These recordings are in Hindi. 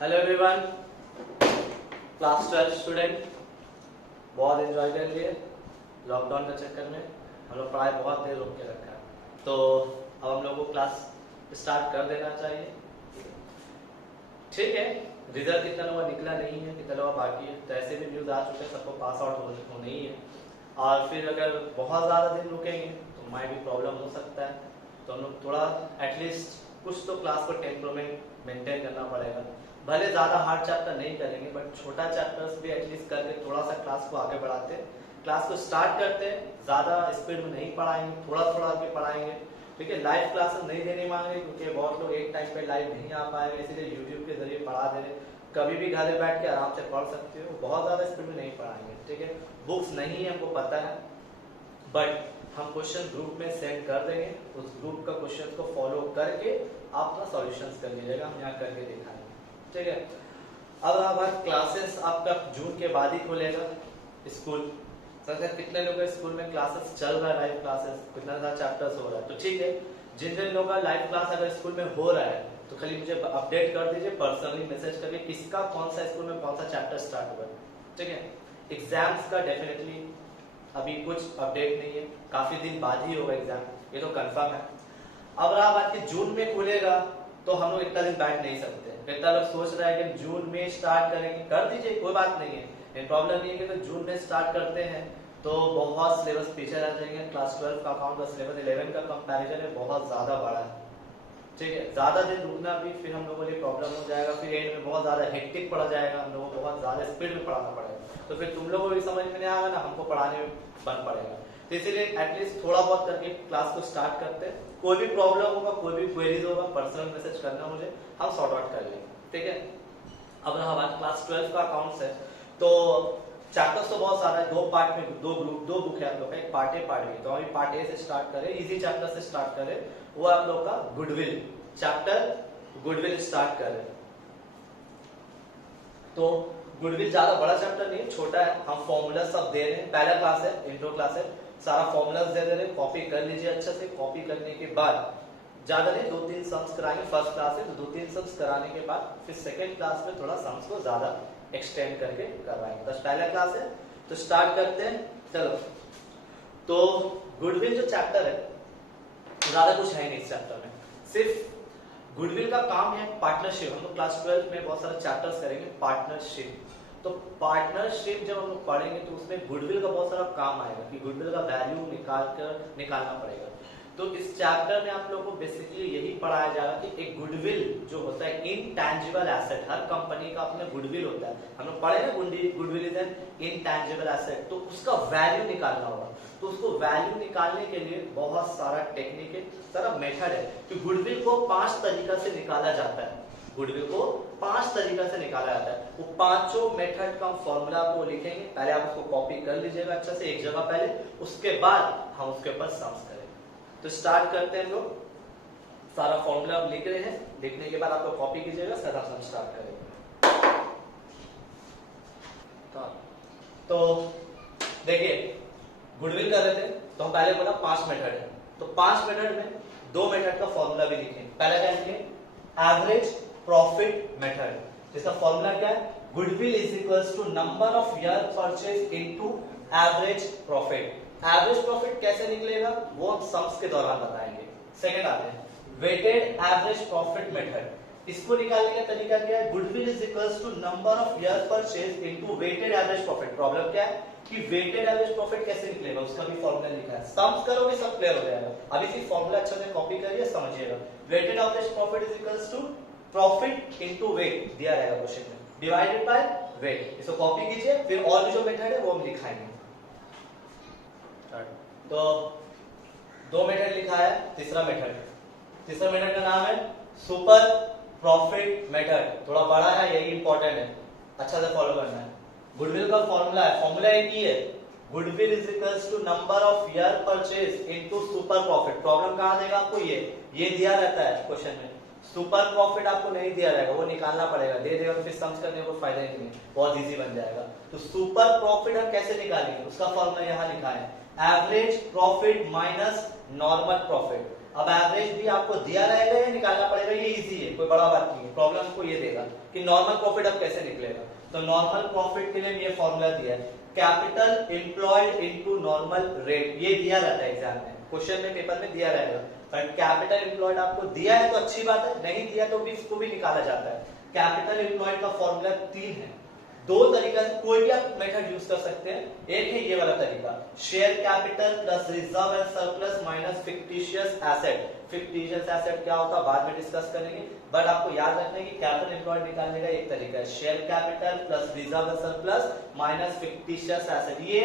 Hello everyone, class 12 student. बहुत एंजॉय कर लिए लॉकडाउन के चक्कर में। हम लोग पढ़ाई बहुत देर रोक के रखा है, तो अब हम लोग को क्लास स्टार्ट कर देना चाहिए। ठीक है, रिजल्ट कितना लोगों का निकला नहीं है, कितना लोगों का बाकी है, तो ऐसे भी न्यूज़ आ चुके हैं, सबको पास आउट होने ही है। और फिर अगर बहुत ज़्यादा दिन रुकेंगे तो माइट भी प्रॉब्लम हो सकता है, तो हम लोग थोड़ा एटलीस्ट कुछ तो क्लास को टेम्परमेंट मेंटेन करना पड़ेगा। भले ज़्यादा हार्ड चैप्टर नहीं करेंगे, बट छोटा चैप्टर्स भी एटलीस्ट करके थोड़ा सा क्लास को आगे बढ़ाते हैं, क्लास को स्टार्ट करते हैं। ज़्यादा स्पीड में नहीं पढ़ाएंगे, थोड़ा थोड़ा आगे पढ़ाएंगे। ठीक है, लाइव क्लासेस नहीं देने मांगे क्योंकि बहुत लोग एक टाइम पे लाइव नहीं आ पाएंगे, इसीलिए यूट्यूब के जरिए पढ़ा दे रहे। कभी भी घर में बैठ के आराम से पढ़ सकते हो, बहुत ज़्यादा स्पीड में नहीं पढ़ाएंगे। ठीक है, बुक्स नहीं है हमको पता है, बट हम क्वेश्चन ग्रुप में सेंड कर देंगे, उस ग्रुप का क्वेश्चन को फॉलो करके आप अपना सॉल्यूशंस कर लीजिएगा, हम यहाँ करके दिखाएंगे। ठीक है, अब क्लासेस आपका जून के बाद ही खुलेगा स्कूल। सर कितने लोगों के स्कूल में क्लासेस चल रहा है, लाइव क्लासेस कितना सारा चैप्टर्स हो रहा है, तो ठीक है, जिन जिन लोगों का लाइव क्लास अगर स्कूल में हो रहा है तो खाली मुझे अपडेट कर दीजिए पर्सनली मैसेज करके किसका कौन सा स्कूल में कौन सा चैप्टर स्टार्ट हुआ है। ठीक है, एग्जाम्स का डेफिनेटली अभी कुछ अपडेट नहीं है, काफी दिन बाद ही होगा एग्जाम, ये तो कंफर्म है। अब रहा बात कि जून में खुलेगा तो हम लोग इतना दिन बैठ नहीं सकते। कितना लोग सोच रहे हैं कि जून में स्टार्ट करेंगे, कर दीजिए, कोई बात नहीं है। प्रॉब्लम ये है कि तो जून में स्टार्ट करते हैं तो बहुत सिलेबस पीछे रह जाएंगे। क्लास 12 का अकाउंट का सिलेबस 11 का कंपैरिजन में बहुत ज्यादा बड़ा है। ठीक है, ज्यादा दिन रुकना भी फिर हम लोगों के लिए प्रॉब्लम हो जाएगा, फिर एंड में बहुत ज्यादा हेक्टिक पड़ा जाएगा, हम लोगों को बहुत ज्यादा स्पीड में पढ़ाना पड़ेगा, तो फिर तुम लोगों को भी समझ में नहीं आएगा ना, हमको पढ़ाने में बन पड़ेगा। तो इसीलिए एटलीस्ट थोड़ा बहुत करके क्लास को स्टार्ट करते हैं। कोई भी प्रॉब्लम होगा, कोई भी क्वेरीज होगा, पर्सनल मैसेज करना मुझे, हम सॉर्ट आउट कर लेंगे। ठीक है, अब हमारे क्लास 12 का अकाउंट्स है, तो चैप्टर्स तो बहुत सारा है, दो पार्ट में, दो बुक है आप लोग का, एक पार्ट ए पार्ट बी। तो अभी पार्ट ए से स्टार्ट करें, इजी चैप्टर से स्टार्ट करें, वो आप लोग का गुडविल चैप्टर, गुडविल स्टार्ट करें। तो गुडविल ज्यादा बड़ा चैप्टर नहीं है, छोटा है। हम फॉर्मूला सब दे रहे हैं, पहला क्लास है, इंट्रो क्लास है, सारा फॉर्मूलाज दे रहे हैं, कॉपी कर लीजिए अच्छे से। कॉपी करने के बाद ज्यादा नहीं, 2-3 सम्स कराएंगे फर्स्ट क्लास में, तो 2-3 सम्स कराने के बाद फिर सेकंड क्लास में थोड़ा सम्स को ज्यादा एक्सटेंड करके करवाएंगे। तो पहला क्लास है, तो स्टार्ट करते हैं। चलो, तो गुडविल जो चैप्टर है, ज्यादा कुछ है नहीं इस चैप्टर में, सिर्फ गुडविल का काम है पार्टनरशिप। हम लोग क्लास 12 में बहुत सारे चैप्टर्स करेंगे पार्टनरशिप। तो पार्टनरशिप जब हम लोग पढ़ेंगे तो उसमें गुडविल का बहुत सारा काम आएगा कि गुडविल का वैल्यू निकालना पड़ेगा। तो इस चैप्टर में आप लोगों को बेसिकली यही पढ़ाया जाएगा कि एक गुडविल जो होता है इनटैंजिबल एसेट, हर कंपनी का अपना गुडविल होता है। हम लोग पढ़े ना, goodwill is an intangible asset, तो उसका वैल्यू निकालना होगा। तो उसको वैल्यू निकालने के लिए बहुत सारा टेक्निक है, सारा मेथड है कि गुडविल को 5 तरीका से निकाला जाता है। गुडविल को 5 तरीका से निकाला जाता है। वो पांचों मेथड का फॉर्मूला को लिखेंगे, पहले आप उसको कॉपी कर लीजिएगा अच्छा से एक जगह पहले, उसके बाद हम उसके ऊपर सम्स करेंगे। तो स्टार्ट करते हैं हम लोग, सारा फॉर्मूला लिख रहे हैं, लिखने के बाद आप लोग कॉपी कीजिएगा, उसके बाद हम स्टार्ट करेंगे। तो देखिए, गुडविल कर रहे थे तो हम पहले बोला 5 मेथड है, तो 5 मेथड में 2 मेथड का फॉर्मूला भी लिखें। पहला क्या लिखें? एवरेज प्रॉफिट मेथड, जिसका फॉर्मूला क्या है? Goodwill is equals to number of year purchase into average profit. Average profit कैसे निकलेगा वो हम सम्स के दौरान बताएंगे। सेकंड आते हैं वेटेड एवरेज प्रॉफिट मेथड। इसको निकालने का तरीका क्या है? Goodwill is equals to number of year purchase into weighted average profit. Problem क्या है कि वेटेड एवरेज प्रॉफिट कैसे निकलेगा, उसका भी फॉर्मूला लिखा है। सम्स करोगे सब क्लियर हो जाएगा। अभी सिर्फ फॉर्मूला अच्छा से कॉपी करिए, समझिएगा। Weighted average profit is equals to profit into weight दिया रहेगा क्वेश्चन में, डिवाइडेड बाय वेट। इसको कॉपी कीजिए, फिर और भी जो मेथड है वो हम दिखाएंगे। तो 2 मेथड लिखा है। तीसरा मेथड का नाम है सुपर प्रॉफिट मेथड। थोड़ा बड़ा है, यही इंपॉर्टेंट है, अच्छा से फॉलो करना है। गुडविल का फॉर्मूला है, फॉर्मूला एक ही है, goodwill is equals to number of year purchase into super profit. Problem कहां देगा आपको? ये दिया रहता है क्वेश्चन में। सुपर प्रॉफिट आपको नहीं दिया रहेगा, वो निकालना पड़ेगा, दे देगा फिर सम्स करने को फायदा ही नहीं, बहुत इजी बन जाएगा। तो सुपर प्रॉफिट हम कैसे निकालेंगे, उसका फॉर्मूला यहाँ लिखा है, average profit minus normal profit. अब एवरेज भी आपको दिया रहेगा या निकालना पड़ेगा, ये इजी है, कोई बड़ा बात नहीं है। प्रॉब्लम को ये देगा कि नॉर्मल प्रॉफिट अब कैसे निकलेगा। तो नॉर्मल प्रॉफिट के लिए ये फॉर्मूला दिया है, capital employed into normal rate. ये दिया रहता है एग्जाम में, क्वेश्चन में पेपर में दिया रहेगा। बट कैपिटल एम्प्लॉयड आपको दिया है तो अच्छी बात है, नहीं दिया तो भी इसको भी निकाला जाता है। कैपिटल एम्प्लॉयड का फॉर्मूला 3 है। दो तरीका से कोई भी आप मेथड यूज कर सकते हैं। एक है ये वाला तरीका, share capital plus reserve and surplus minus fictitious asset. Fictitious asset क्या होता है बाद में डिस्कस करेंगे, बट आपको याद रखना है कि कैपिटल एम्प्लॉयड निकालने का एक तरीका है, share capital plus reserve and surplus minus fictitious asset, ये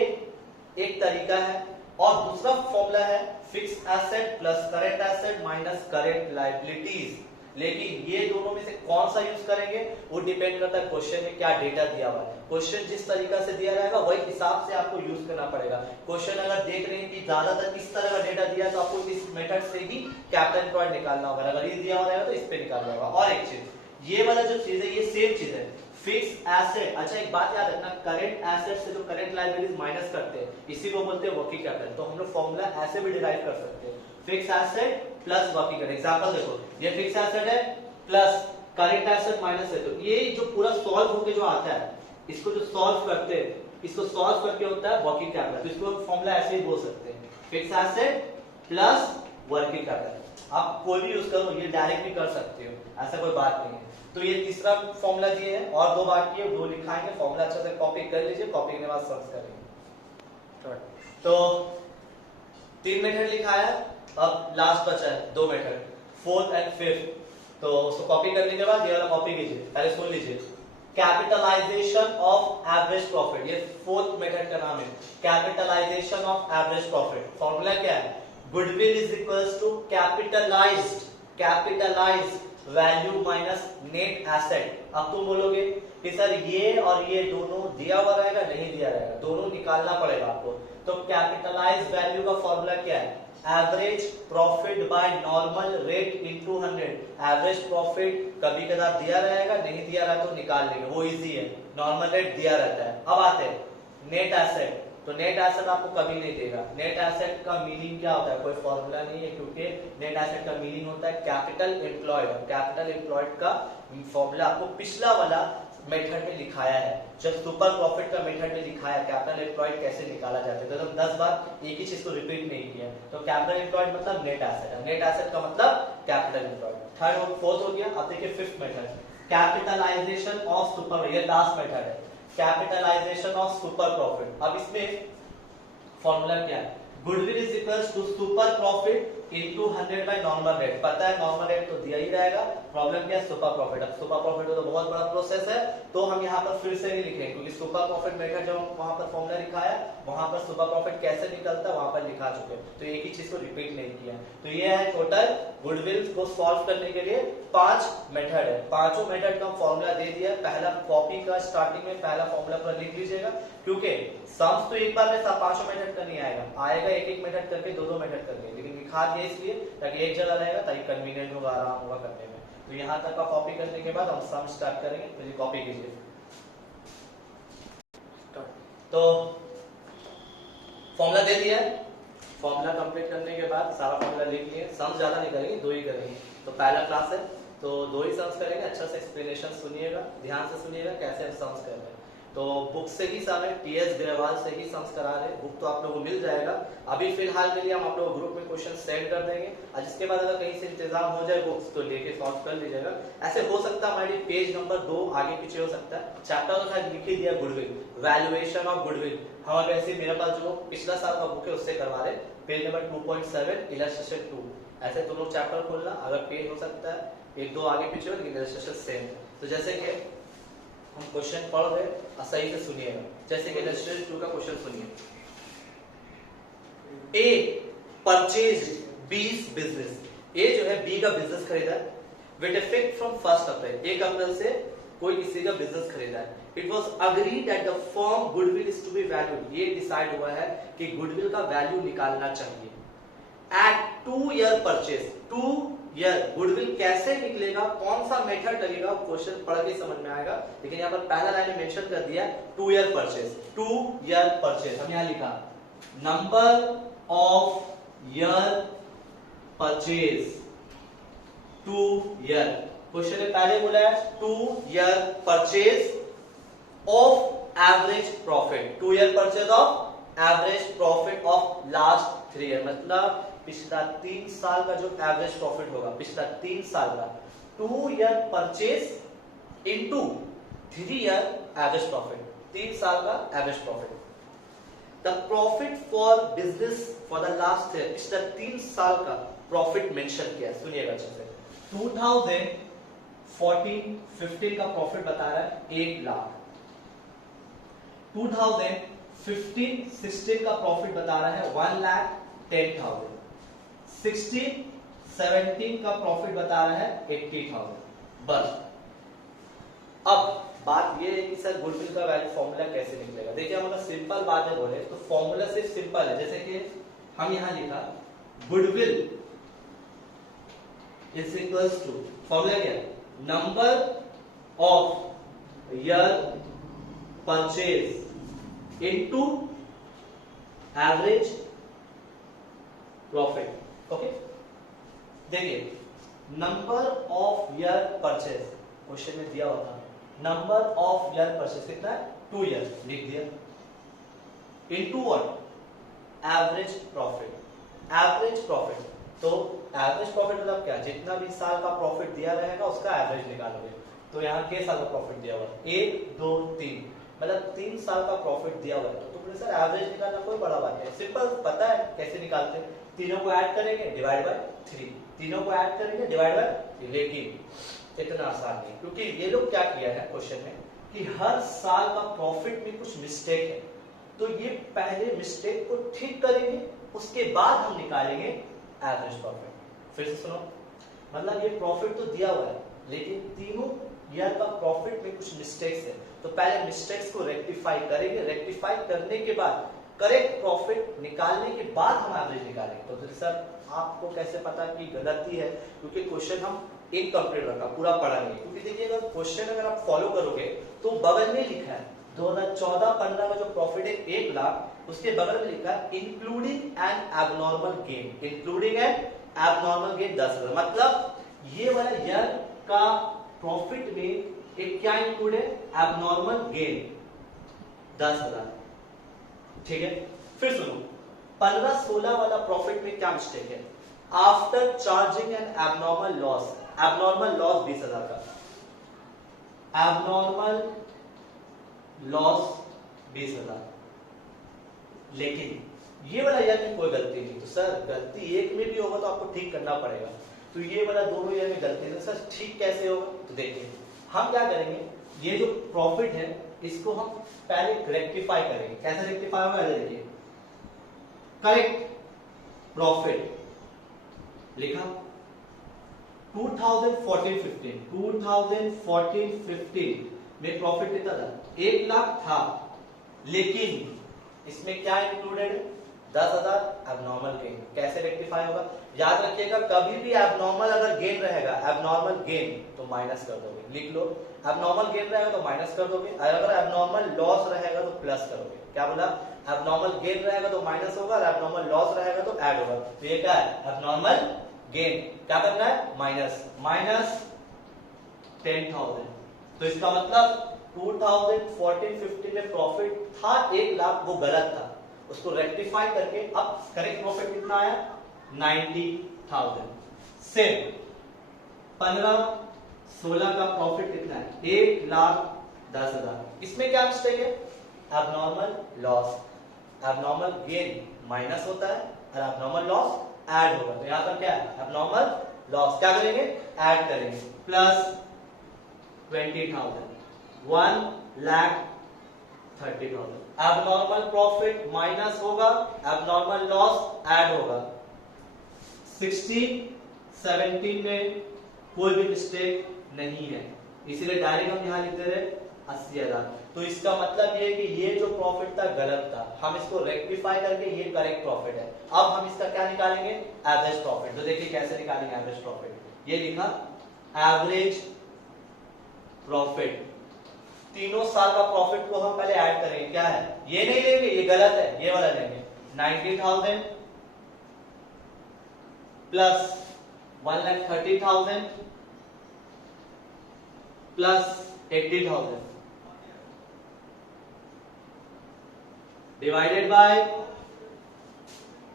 एक तरीका है। और दूसरा फॉर्मूला है fix asset plus current asset minus current liabilities. लेकिन ये दोनों में से कौन सा यूज करेंगे वो डिपेंड करता है क्वेश्चन में क्या डेटा दिया हुआ है। क्वेश्चन जिस तरीका से दिया रहेगा वही हिसाब से आपको यूज करना पड़ेगा। क्वेश्चन अगर देख रहे हैं कि ज्यादातर इस तरह का डेटा दिया तो आपको इस मेथड से ही कैपिटल एम्प्लॉयड निकालना होगा, अगर ये दिया हुआ रहेगा तो इस पे निकालना होगा। और एक चीज, ये वाला जो चीज है ये सेम चीज है, फिक्स एसेट। अच्छा एक बात याद रखना, करेंट एसेट से जो करेंट लायबिलिटीज माइनस करते हैं इसी को बोलते हैं वर्किंग कैपिटल। तो हम लोग फॉर्मूला ऐसे भी डिराइव कर सकते हैं, fix asset plus working capital. Example देखो, ये फिक्स एसेट है प्लस करेंट एसेट माइनस है, तो ये जो पूरा सॉल्व होके जो आता है, इसको जो सॉल्व करते हैं, इसको सॉल्व करके होता है वर्किंग कैपिटल। तो इसको फॉर्मूला ऐसे ही बोल सकते हैं, fix asset plus working capital. आप कोई भी यूज करो, ये डायरेक्ट भी कर सकते हो, ऐसा कोई बात नहीं है। तो ये तीसरा फॉर्मूला दिए है, और दो बाकी है वो लिखाएंगे, फॉर्मूला अच्छे से कॉपी कर लीजिए, कॉपी करने के बाद सर्च करेंगे। तो 3 मेथड लिखा है, अब लास्ट बचा है 2 मेथड, फोर्थ एंड फिफ्थ। तो उसको कॉपी करने के बाद ये वाला कॉपी कीजिए, पहले सुन लीजिए। कैपिटलाइजेशन ऑफ एवरेज प्रॉफिट, ये फोर्थ मेथड का नाम है, capitalisation of average profit. Formula क्या है, goodwill is equals to capitalised value minus net asset. अब तुम बोलोगे कि सर ये और ये दोनों दिया हुआ रहेगा, नहीं दिया रहेगा, दोनों निकालना पड़ेगा आपको। तो कैपिटलाइज्ड वैल्यू का फॉर्मूला क्या है, average profit by normal rate into 100। Average profit कभी कदार दिया रहेगा, नहीं दिया रहा तो निकाल लेंगे, वो इजी है, नॉर्मल रेट दिया रहता है। अब आते हैं नेट एसेट। तो नेट एसेट आपको कभी नहीं देगा। नेट एसेट का मीनिंग क्या होता है, कोई फॉर्मूला नहीं है, क्योंकि नेट एसेट का मीनिंग होता है कैपिटल एम्प्लॉयड। कैपिटल एम्प्लॉयड का फॉर्मूला आपको पिछला वाला मेथड में लिखाया है, जब सुपर प्रॉफिट का मेथड में लिखाया कैपिटल एम्प्लॉयड कैसे निकाला जाता है, तो 10 बार एक ही चीज को रिपीट नहीं किया। तो कैपिटल एम्प्लॉयड मतलब नेट एसेट है, नेट एसेट का मतलब कैपिटल एम्प्लॉयड। थर्ड और फोर्थ हो गया। अब देखिए fifth method, capitalisation of super, ये लास्ट मेथड है, कैपिटलाइजेशन ऑफ सुपर प्रॉफिट। अब इसमें फॉर्मूला क्या है, goodwill is equals to super profit into 100 by normal rate. पता है नॉर्मल रेट तो दिया ही रहेगा, प्रॉब्लम क्या है सुपर प्रॉफिट। अब सुपर प्रॉफिट तो बहुत बड़ा प्रोसेस है, तो हम यहाँ पर फिर से नहीं लिखेंगे, क्योंकि सुपर प्रॉफिट मेथड जब वहां पर फॉर्मूला लिखा है, वहां पर सुपर प्रॉफिट कैसे निकलता है वहां पर लिखा चुके, तो एक ही चीज को रिपीट नहीं किया। तो ये है टोटल गुडविल को सॉल्व करने के लिए 5 मेथड है। पांचों मेथड का फॉर्मूला दे दिया। पहला कॉपी का स्टार्टिंग में पहला फॉर्मूला पर लिख लीजिएगा, क्योंकि सम्स तो एक बार में सब पांचों मेथड का नहीं आएगा एक एक मेथड करके, दो मेथड करके, लेकिन लिखा दिया इसलिए ताकि एक जगह रहेगा, ताकि कन्वीनियंट होगा, आराम होगा करने में। तो यहाँ तक का कॉपी करने के बाद हम सम स्टार्ट करेंगे, तो ये कॉपी कीजिए। तो फॉर्मूला दे दिया है, फॉर्मूला कंप्लीट करने के बाद सारा फॉर्मूला लिख लिए। सम्स ज्यादा नहीं करेंगे, 2 ही करेंगे। तो पहला क्लास है तो 2 ही सम्स करेंगे। अच्छा से एक्सप्लेनेशन सुनिएगा, ध्यान से सुनिएगा कैसे हम सम्स कर रहे हैं। तो बुक से ही सारे टीएस ग्रेवाल से ही सम्स करा रहे हैं, बुक तो आप लोगों को मिल जाएगा। अभी फिलहाल के लिए हम आप लोगों को ग्रुप में क्वेश्चन सेंड कर देंगे, और जिसके बाद अगर कहीं से इंतजाम हो जाए बुक्स तो लेके सॉल्व कर लीजिएगा। ऐसे हो सकता है हमारी पेज नंबर 2 आगे पीछे हो सकता है। चैप्टर तो शायद लिख ही दिया गुडविल, वैल्यूएशन ऑफ गुडविल। हम वैसे मेरे पास जो पिछला साल का बुक है उससे करवा रहे, पेज नंबर 2.7 इलस्ट्रेशन 2। ऐसे तुम लोग चैप्टर खोलना, अगर पेज हो सकता है 1-2 आगे पीछे हो, लेकिन इलस्ट्रेशन सेम। तो जैसे कि हम क्वेश्चन पढ़ रहे हैं, सही से सुनिएगा। जैसे कि इलस्ट्रेशन 2 का क्वेश्चन सुनिए, ए परचेज बी's बिजनेस। ए जो है बी का बिजनेस खरीदा विद इफेक्ट फ्रॉम 1 अप्रैल, 1 अप्रैल से कोई किसी का बिजनेस खरीदा है। It was agreed that the firm goodwill is to be valued, ये डिसाइड हुआ है कि गुडविल का वैल्यू निकालना चाहिए। At 2 year purchase, 2 year goodwill कैसे निकलेगा, कौन सा मेथड लगेगा, क्वेश्चन पढ़ के समझ में आएगा। लेकिन यहाँ पर पहला लाइन में मेंशन कर दिया 2 ईयर परचेज, 2 ईयर परचेज। हम यहाँ लिखा number of year purchase 2 year, question ने पहले बोला है 2 year purchase of average profit, 2 year purchase of average profit of last 3 year, मतलब पिछला 3 साल का जो एवरेज प्रॉफिट होगा, पिछला 3 साल का 2 year purchase into 3 year average profit, 3 साल का average profit. The profit for business for the last year, पिछला 3 साल का प्रॉफिट मेंशन किया है, सुनिएगा अच्छे से। 2014-15 का प्रॉफिट बता रहा है 1 लाख, 2015-16 का प्रॉफिट बता रहा है 1,10,000, 16-17 का प्रॉफिट बता रहा है 80,000। बस अब बात ये है कि सर गुडविल का वैल्यू फॉर्मूला कैसे निकलेगा। देखिए हम अगर सिंपल बातें बोले तो फॉर्मूला सिर्फ सिंपल है, जैसे कि हम यहां लिखा goodwill is equals to, formula क्या है, number of year purchase into average profit. Okay, देखिए number of year purchase question में दिया हुआ था, नंबर ऑफ ईयर परचेज कितना है, 2 ईयर लिख दिया, into what, average profit, average profit. तो एवरेज प्रॉफिट मतलब क्या, जितना भी साल का प्रॉफिट दिया रहेगा उसका एवरेज निकालोगे। तो यहाँ के साल का प्रॉफिट दिया हुआ है 1 2 3, मतलब 3 साल का प्रॉफिट दिया हुआ है, तो तुमने सर एवरेज निकालना कोई बड़ा बात नहीं, सिंपल पता है कैसे निकालते हैं, तीनों को ऐड करेंगे डिवाइड बाय 3, तीनों को ऐड करेंगे डिवाइड बाय 3, लेकिन इतना आसान नहीं, क्योंकि ये लोग क्या किया है क्वेश्चन में कि हर साल का प्रॉफिट में कुछ मिस्टेक है, तो ये पहले मिस्टेक को ठीक करेंगे, उसके बाद हम निकालेंगे एवरेज प्रॉफिट। फिर से सुनो, मतलब ये प्रॉफिट तो दिया हुआ है, लेकिन तीनों ईयर का प्रॉफिट में कुछ मिस्टेक्स है, तो पहले मिस्टेक्स को रेक्टिफाई करेंगे, रेक्टिफाई करने के बाद करेक्ट प्रॉफिट निकालने के बाद हम एवरेज निकालेंगे। तो फिर सर आपको कैसे पता कि गलती है, क्योंकि क्वेश्चन हम इनकम्प्लीट रखा, पूरा पढ़ा नहीं, क्योंकि देखिए अगर क्वेश्चन अगर आप फॉलो करोगे तो बगल में लिखा है 2014-15 का जो प्रॉफिट है 1 लाख, उसके बगल में लिखा है including N abnormal gain, including N abnormal gain 10,000, मतलब ये वाला ईयर का प्रॉफिट में एक क्या इंक्लूड है, एबनॉर्मल गेन 10,000। ठीक है, फिर सुनो 15-16 वाला प्रॉफिट में क्या मिस्टेक है, after charging N abnormal loss, abnormal loss 20,000 का, एबनॉर्मल लॉस 20,000, लेकिन ये वाला ईयर में कोई गलती नहीं, तो सर गलती एक में भी होगा तो आपको ठीक करना पड़ेगा, तो ये वाला दोनों ईयर में गलती है, तो सर ठीक कैसे होगा, तो देखिए हम क्या करेंगे, ये जो प्रॉफिट है इसको हम पहले रेक्टिफाई करेंगे, कैसे रेक्टिफाई होगा, देखिए करेक्ट प्रॉफिट लिखा 2014-15 में प्रॉफिट कितना था, 1 लाख था, लेकिन इसमें क्या इंक्लूडेड है, 10,000 एबनॉर्मल गेन। कैसे रेक्टिफाई होगा, याद रखिएगा कभी भी एबनॉर्मल अगर गेन रहेगा, एबनॉर्मल गेन तो माइनस कर दोगे, लिख लो, एबनॉर्मल गेन रहेगा तो माइनस कर दोगे, अगर एबनॉर्मल लॉस रहेगा तो प्लस करोगे। क्या बोला, एबनॉर्मल गेन रहेगा तो माइनस होगा और एबनॉर्मल लॉस रहेगा तो ऐड होगा, तो ये क्या है, एबनॉर्मल गेन क्या करना है, माइनस 10,000। तो इसका मतलब 2014-15 में प्रॉफिट था 1 लाख, वो गलत था, उसको रेक्टिफाई करके अब करेक्ट प्रॉफिट कितना आया, 90,000। सेम 15-16 का प्रॉफिट कितना है, 1,10,000, इसमें क्या मिस्टेक है, abnormal loss, abnormal gain minus होता है और एबनॉर्मल लॉस ऐड होगा, तो यहां पर क्या है, एबनॉर्मल लॉस क्या करेंगे, ऐड करेंगे, प्लस 20,000, 1,30,000, एबनॉर्मल प्रॉफिट माइनस होगा, एबनॉर्मल लॉस ऐड होगा, 16-17 में कोई भी मिस्टेक नहीं है, इसीलिए डायरेक्ट हम यहां लिखते रहे 80,000। तो इसका मतलब ये है कि ये जो प्रॉफिट था गलत था, हम इसको रेक्टिफाई करके ये करेक्ट प्रॉफिट है। अब हम इसका क्या निकालेंगे, एवरेज प्रॉफिट। तो देखिए कैसे निकालेंगे एवरेज प्रॉफिट, ये लिखा एवरेज प्रॉफिट, तीनों साल का प्रॉफिट को हम पहले ऐड करेंगे, क्या है, ये नहीं लेंगे, ये गलत है, ये वाला लेंगे, 90,000 प्लस 1,30,000 प्लस 80,000 डिवाइडेड बाय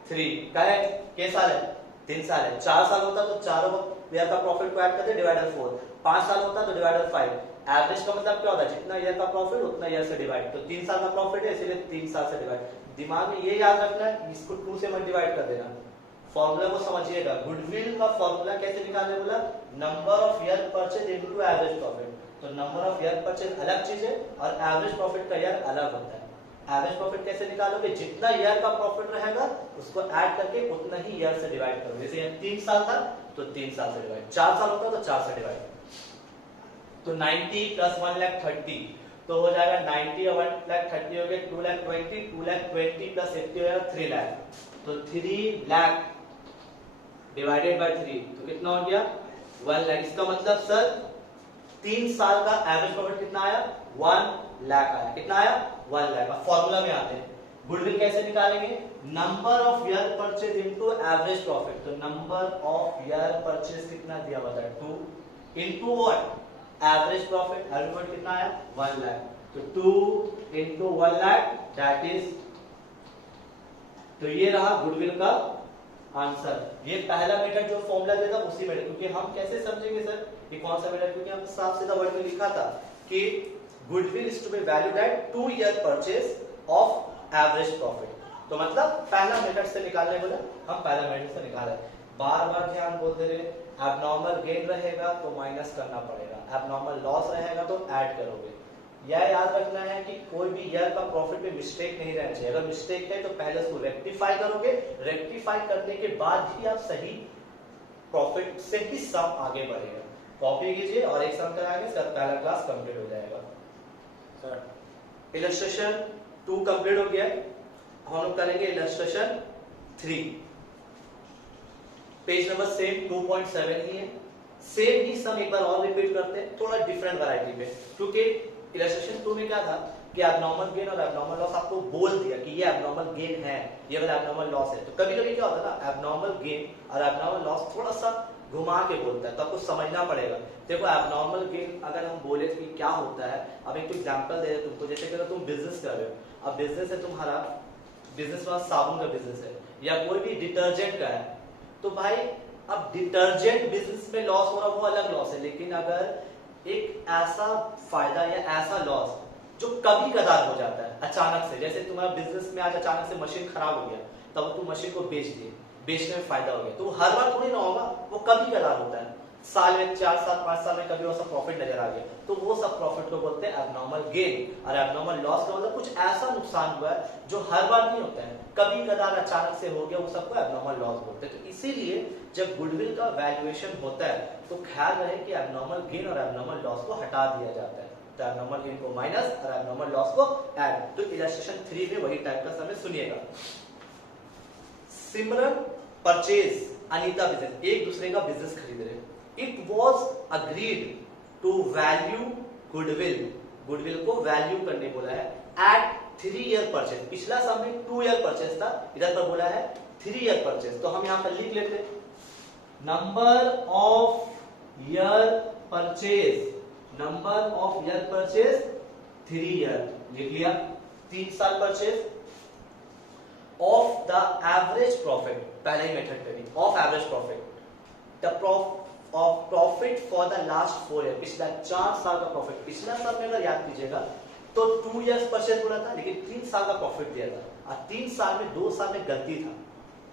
3 क्या है? के साल है? 3 साल है। 4 साल होता तो चारों ईयर का प्रॉफिट को ऐड करते डिवाइडर 4। 5 साल होता तो डिवाइडर 5। एवरेज का मतलब क्या होता है? जितना ईयर का प्रॉफिट उतना ईयर से डिवाइड। तो 3 साल का प्रॉफिट है इसीलिए 3 साल से डिवाइड। दिमाग में ये याद रखना है, इसको 2 से मत डिवाइड कर देना। फॉर्मूला को समझिएगा। गुडविल का फॉर्मूला कैसे निकालने बोला? Number of year purchase into average profit. तो नंबर ऑफ ईयर परचेज अलग चीज है और एवरेज प्रॉफिट का ईयर अलग होता है। एवरेज प्रॉफिट कैसे निकालोगे? जितना ईयर का प्रॉफिट रहेगा उसको ऐड करके उतना ही ईयर से डिवाइड करोगे। जैसे यहाँ 3 साल था तो 3 साल से डिवाइड, 4 साल होता तो 4 से डिवाइड। तो 90 प्लस 1,30,000 तो हो जाएगा 90 और 1,30,000 हो गया 2,20,000, 2,20,000 प्लस 80 हो जाएगा 3 लाख। तो 3 लाख डिवाइडेड बाय 3 तो कितना हो गया? 1 लाख। इसका मतलब सर 3 साल का एवरेज प्रॉफिट कितना आया? 1 लाख आया। कितना आया? 1 लाख। अब फॉर्मूला में आते हैं। गुडविल कैसे निकालेंगे? Number of year purchase into average profit. तो नंबर ऑफ ईयर परचेज कितना दिया हुआ था? 2 into what? Average profit. Average profit कितना आया? 1 लाख। तो 2 इनटू 1 लाख दैट इज, तो ये रहा गुडविल का आंसर। ये पहला मेथड जो फॉर्मूला देता उसी मेथड, क्योंकि हम कैसे समझेंगे सर ये कौन सा मेथड? क्योंकि हम साफ सीधा वर्ड में लिखा था कि goodwill is to be valued at 2 year purchase of average profit. तो मतलब पहला मेथड से निकालने बोला, हम पहला मेथड से निकाले। बार बार ध्यान बोलते रहे, एबनॉर्मल गेन रहेगा तो माइनस करना पड़ेगा, एबनॉर्मल लॉस रहेगा तो ऐड करोगे। यह याद रखना है कि कोई भी ईयर का प्रॉफिट में मिस्टेक नहीं रहना चाहिए। अगर मिस्टेक है तो पहले उसको रेक्टिफाई करोगे, रेक्टिफाई करने के बाद ही आप सही प्रॉफिट से ही सम आगे बढ़ेगा। कॉपी कीजिए और एक सम कराएंगे सर, पहला क्लास कंप्लीट हो जाएगा। सर इलस्ट्रेशन 2 कंप्लीट हो गया, हम लोग करेंगे इलस्ट्रेशन 3। पेज नंबर सेम 2.7 ही है। सेम ही सम एक बार और रिपीट करते हैं, थोड़ा डिफरेंट वैरायटी में, क्योंकि इलस्ट्रेशन 2 में क्या था कि एबनॉर्मल गेन और एबनॉर्मल लॉस आपको बोल दिया कि ये एबनॉर्मल गेन है, ये वाला एबनॉर्मल लॉस है। तो कभी-कभी क्या होता है ना, एबनॉर्मल गेन और एबनॉर्मल लॉस थोड़ा सा घुमा के बोलता है, तो आपको समझना पड़ेगा। देखो एबनॉर्मल गेन अगर हम बोले कि क्या होता है, अब एक एग्जांपल दे तुमको। जैसे कि तुम बिजनेस कर रहे हो, अब बिजनेस है तुम्हारा, बिजनेस में साबुन का बिजनेस है या कोई भी डिटर्जेंट का है, तो भाई अब डिटर्जेंट बिजनेस में लॉस हो रहा वो अलग लॉस है। लेकिन अगर एक ऐसा फायदा या ऐसा लॉस जो कभी कदार हो जाता है अचानक से, जैसे तुम्हारा बिजनेस में आज अचानक से मशीन खराब हो गया, तब तुम मशीन को बेच दिए, बेचने में फायदा हो गया, तो हर बार थोड़ी ना होगा, वो कभी कदार होता है। साल में 4 साल 5 साल में कभी वो सब प्रॉफिट नजर आ गया, तो वो सब प्रॉफिट को बोलते हैं एबनॉर्मल गेन। और एबनॉर्मल लॉस का मतलब कुछ ऐसा नुकसान हुआ है जो हर बार नहीं होता है, कभी कदार अचानक से हो गया, वो सबको एबनॉर्मल लॉस बोलते हैं। तो इसीलिए जब गुडविल का वैल्यूएशन होता है तो ख्याल रहे कि एबनॉर्मल गेन और एबनॉर्मल लॉस को हटा दिया जाता है, तो एबनॉर्मल गेन को माइनस और एबनॉर्मल लॉस को ऐड। तो इलस्ट्रेशन 3 में वही टाइप का समय सुनिएगा। सिमरन परचेज अनीता बिजनेस, एक दूसरे का बिजनेस खरीद रहे। It was agreed to value goodwill, goodwill को वैल्यू करने बोला है एट 3 ईयर परचेज। पिछला समय 2 ईयर परचेज था, इधर पर बोला है 3 ईयर परचेज। तो हम यहां पर लिख लेते number of year purchase, number of year purchase 3 year लिख लिया, 3 साल purchase of the average profit, पहले ही मेथड पे भी of average profit, the of profit for the last 4 year, पिछला 4 साल का प्रॉफिट। पिछला साल में अगर याद कीजिएगा तो 2 ईयर्स परचेज बोला था, लेकिन 3 साल का प्रॉफिट दिया था, और 3 साल में 2 साल में गलती था,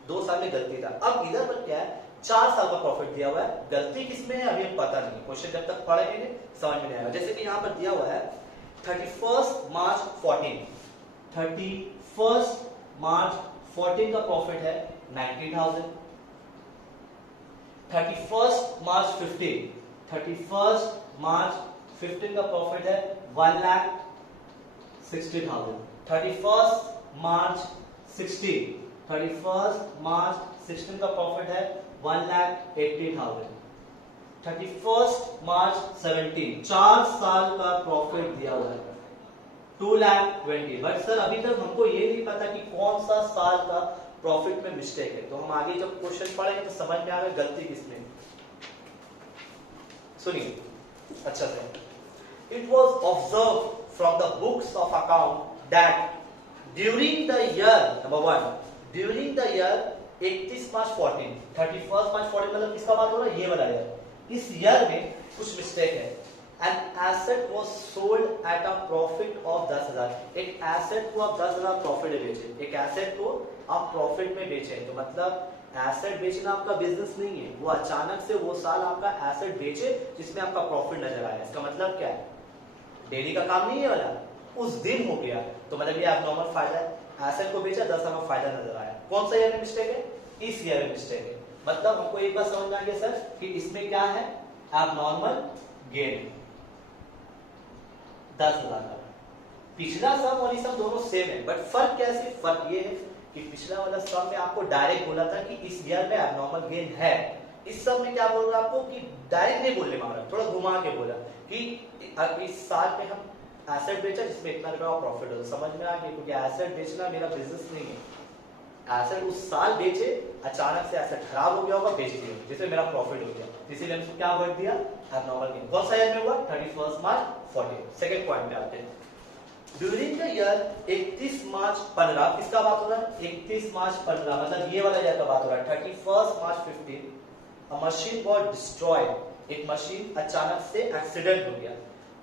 2 साल में गलती था। अब इधर पर क्या है, 4 साल का प्रॉफिट दिया हुआ है, गलती किसमें है अभी पता नहीं, क्वेश्चन जब तक पढ़ेंगे नहीं समझ में नहीं आएगा। जैसे कि यहां पर दिया हुआ है 31 मार्च 14, 31 मार्च 14 का प्रॉफिट है 90,000, 31 मार्च 15, 31 मार्च 15 का प्रॉफिट है 1,60,000, 31 मार्च 16, 31 मार्च 16 का प्रॉफिट है 1,80,000, 31 मार्च 17, 4 साल का प्रॉफिट दिया हुआ है 2,20,000। बट सर अभी तक हमको ये नहीं पता कि कौन सा साल का प्रॉफिट में मिस्टेक है। तो हम आगे जब क्वेश्चन पढ़ेंगे तो समझ में आएगा गलती किसमें। सुनिए अच्छा से, it was observe from the books of account that during the year number 1, during the year 31 मार्च 14, 31 मार्च 14 मतलब किसका बात हो रहा है, ये वाला ईयर, इस ईयर में कुछ मिस्टेक है। An asset was sold at a profit of 10,000, एक एसेट को आप 10,000 प्रॉफिट में बेचे, एक एसेट को आप प्रॉफिट में बेचे, तो मतलब एसेट बेचना आपका बिजनेस नहीं है, वो अचानक से वो साल आपका एसेट बेचे जिसमें आपका प्रॉफिट नजर आया। इसका मतलब क्या है, डेली का काम नहीं है वाला, उस दिन हो गया, तो मतलब ये एबनॉर्मल फायदा है। एसेट को बेचा 10,000 का फायदा नजर आया। कौन सा ईयर में मिस्टेक है, इस ईयर में मिस्टेक है। मतलब हमको एक बात समझ में आ गया सर कि इसमें क्या है, एबनॉर्मल गेन 10,000 का। पिछला सम और ये सम दोनों सेम है, बट फर्क क्या है, फर्क ये है कि पिछला वाला सम में आपको डायरेक्ट बोला था कि इस ईयर में एबनॉर्मल गेन है, इस सम में क्या बोल रहा आपको कि डायरेक्ट नहीं बोलने मांग रहा, थोड़ा घुमा के बोला कि इस साल में हम एसेट बेचा जिसमें इतना रुपया प्रॉफिट हो। समझ में आ गया, क्योंकि एसेट बेचना मेरा बिजनेस नहीं है। एसेट उस साल बेचे, अचानक से एसेट खराब हो गया होगा, बेच दिया जिससे मेरा प्रॉफिट हो गया, इसीलिए हमने क्या वर्ड दिया, एबनॉर्मल गेन। कौन सा ईयर में हुआ, 31 मार्च 14। सेकंड पॉइंट पे आते हैं, ड्यूरिंग द ईयर 31 मार्च 15, किसका बात हो रहा है, 31 मार्च 15 मतलब ये वाला ईयर का बात हो रहा है। 31 मार्च 15 अ मशीन गॉट डिस्ट्रॉयड, एक मशीन अचानक से एक्सीडेंट हो गया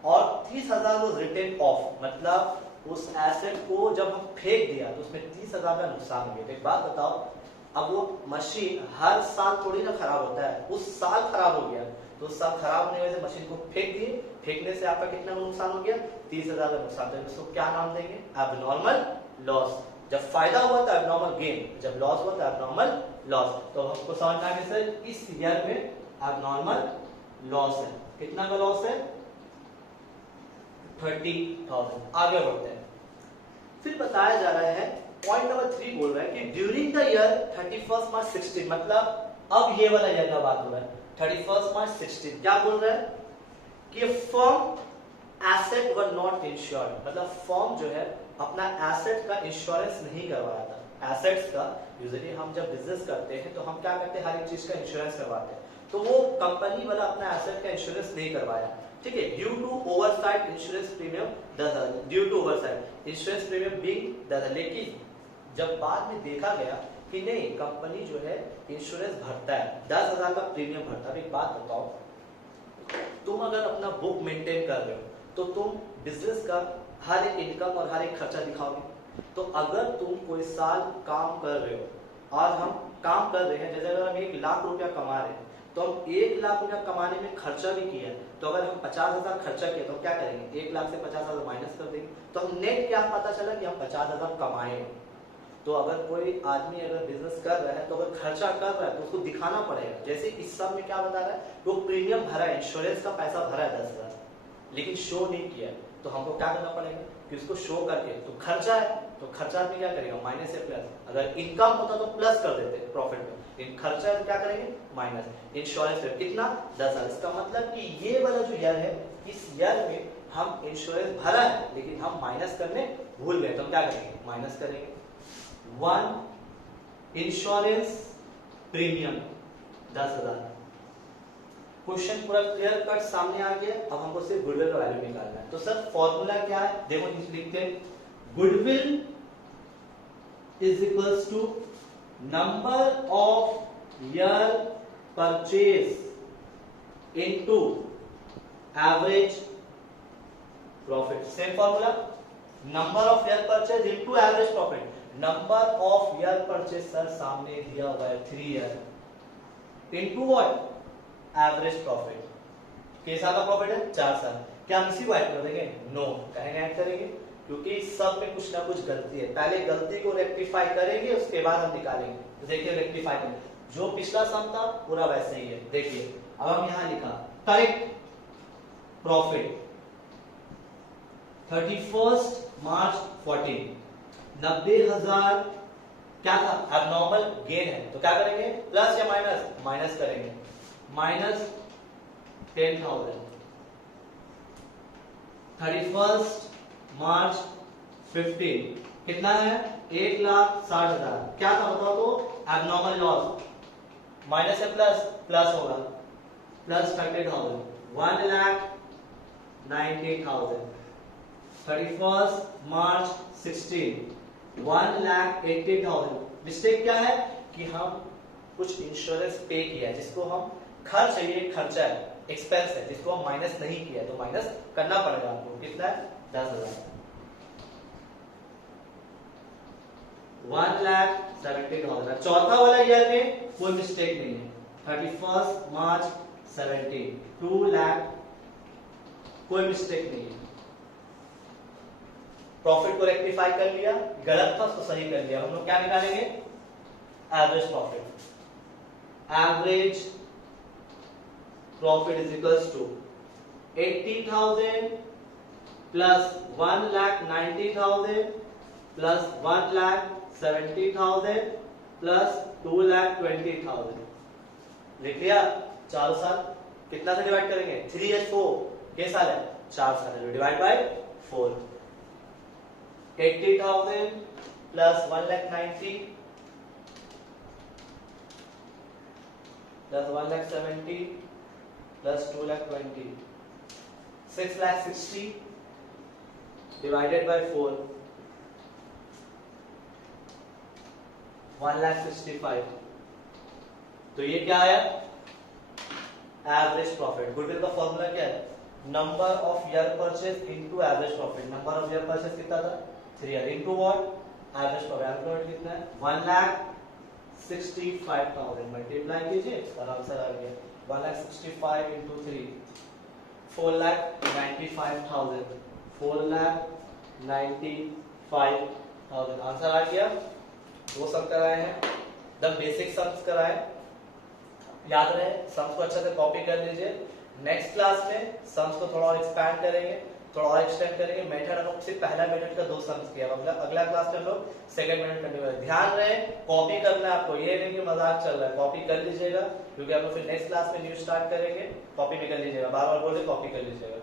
और 30,000 वाज रिटन ऑफ, मतलब उस एसेट को जब हम फेंक दिया तो उसमें 30,000 का नुकसान हो गया। तो एक बात बताओ, अब वो मशीन हर साल थोड़ी ना खराब होता है, उस साल खराब हो गया, तो उस साल खराब होने वजह से मशीन को फेंक दिए, फेंकने से आपका कितना नुकसान हो गया, 30,000 का नुकसान। तो इसको क्या नाम देंगे, एबनॉर्मल लॉस। जब फायदा हुआ था एबनॉर्मल गेन, जब लॉस हुआ था एबनॉर्मल लॉस। तो हमको समझना है सर इस ईयर में एबनॉर्मल लॉस है, कितना का लॉस है, 30,000। आगे बढ़ते हैं, फिर बताया जा रहा है पॉइंट नंबर 3 बोल रहा है कि ड्यूरिंग द ईयर 31 मार्च 16, मतलब अब ये वाला ईयर का बात हो रहा है, 31 मार्च 16 क्या बोल रहा है कि firm asset were not insured, मतलब फर्म जो है अपना एसेट का इंश्योरेंस नहीं करवाया था। एसेट्स का यूजुअली हम जब बिजनेस करते हैं तो हम क्या करते हैं, हर एक चीज का इंश्योरेंस करवाते हैं, तो वो कंपनी वाला अपना एसेट का इंश्योरेंस नहीं करवाया, ठीक है। Due to oversight insurance premium 10,000, due to oversight insurance premium being 10,000, लेकिन जब बाद में देखा गया कि नहीं, कंपनी जो है इंश्योरेंस भरता है, 10,000 का प्रीमियम भरता है। एक बात बताओ, तुम अगर अपना बुक मेंटेन कर रहे हो तो तुम बिजनेस का हर एक इनकम और हर एक खर्चा दिखाओगे। तो अगर तुम कोई साल काम कर रहे हो और हम काम कर रहे हैं, जैसे अगर हम 1 लाख रुपया कमा रहे हैं तो हम 1 लाख रुपया कमाने में खर्चा भी किया, तो अगर हम 50,000 खर्चा किया तो क्या करेंगे, 1 लाख से 50,000 माइनस कर देंगे, तो हम नेट क्या पता चला कि हम 50,000 कमाए। तो अगर कोई आदमी अगर बिजनेस कर रहा है तो अगर खर्चा कर रहा है तो उसको दिखाना पड़ेगा। जैसे इस सब में क्या बता रहा है, वो प्रीमियम भरा है, इंश्योरेंस का पैसा भरा है 10,000, लेकिन शो नहीं किया, तो हमको क्या करना पड़ेगा कि उसको शो करके, तो खर्चा है तो खर्चा में क्या करेगा, माइनस से प्लस। अगर इनकम होता तो प्लस कर देते प्रॉफिट में, इन खर्चा है तो क्या करेंगे, माइनस। इंश्योरेंस में कितना, 10,000। इसका मतलब कि ये वाला जो ईयर है, इस ईयर में हम इंश्योरेंस भरा है लेकिन हम माइनस करने भूल गए, तो हम क्या करेंगे, माइनस करेंगे। 1 इंश्योरेंस प्रीमियम 10,000। क्वेश्चन पूरा क्लियर कट सामने आ गया। अब हमको सिर्फ गुडविल का वैल्यू निकालना है। तो सर फॉर्मूला क्या है, देखो लिखते हैं, goodwill is equals to number of year purchase into average profit. Same formula, number of year purchase into average profit. Number of year purchase sir सामने दिया हुआ है 3 year, into what, average profit. किस साल का प्रॉफिट है, 4 साल। क्या हम इसी को ऐड कर देंगे, नो, कहेंगे ऐड करेंगे, क्योंकि सब में कुछ ना कुछ गलती है। पहले गलती को रेक्टिफाई करेंगे, उसके बाद हम निकालेंगे। तो देखिए रेक्टिफाई करें, जो पिछला सम था पूरा वैसे ही है। देखिए अब हम यहां लिखा करेक्ट प्रॉफिट 31 मार्च 14, 90,000 क्या था, एबनॉर्मल गेन है, तो क्या करेंगे, प्लस या माइनस, माइनस करेंगे, माइनस 10,000। 31 मार्च 15 कितना है, 1,60,000। क्या था बताओ तो? एबनॉर्मल लॉस, माइनस से प्लस, प्लस होगा, प्लस 30,000, 1,90,000। 31 मार्च 16, 1,80,000। मिस्टेक क्या है कि हम कुछ इंश्योरेंस पे किया है, जिसको हम खर्च है, ये खर्चा है, एक्सपेंस है, जिसको हम माइनस नहीं किया है, तो माइनस करना पड़ेगा आपको। कितना है? 10,000। 1,70,000। चौथा वाला ईयर में कोई मिस्टेक नहीं है। 31 मार्च 17, 2 लाख, कोई मिस्टेक नहीं है। प्रॉफिट को रेक्टिफाई कर लिया, गलत था उसको सही कर लिया। हम लोग क्या निकालेंगे? Average profit. Average profit is equals to 80,000 plus 1,90,000 plus 1,70,000 plus 2,20,000। लिख लिया? चारों साल कितना से डिवाइड करेंगे? 3/4 के साल है? 4 साल है, divide by 4। 80,000 plus 1,90,000 plus 1,70,000 plus 2,20,000, 6,60,000 divided by 4, 1,65,000। तो ये क्या आया? Average profit. गुडविल का फॉर्मूला क्या है? Number of year purchase into average profit. Number of year purchase कितना था? 3 into what? Average profit. Average profit कितना है? 1,65,000। मल्टीप्लाई कीजिए और आंसर आ गया 1,65,000 इंटू 3, 4,95,000। 4,95,000 आंसर आ गया। दो सम कराए हैं, द बेसिक सम्स कराए। याद रहे, सम्स को अच्छे से कॉपी कर लीजिए। नेक्स्ट क्लास में सम्स को थोड़ा और एक्सपैंड करेंगे, थोड़ा और एक्सटेंड करेंगे। मेथड हम लोग सिर्फ पहला मेथड का 2 सम्स किया, अगला क्लास में हम लोग सेकंड मेथड करने वाले। ध्यान रहे, कॉपी करना है आपको, ये नहीं कि मजाक चल रहा है, कॉपी कर लीजिएगा, क्योंकि हम लोग फिर नेक्स्ट क्लास में न्यू स्टार्ट करेंगे। कॉपी भी कर लीजिएगा, बार बार बोल रहे कॉपी कर लीजिएगा।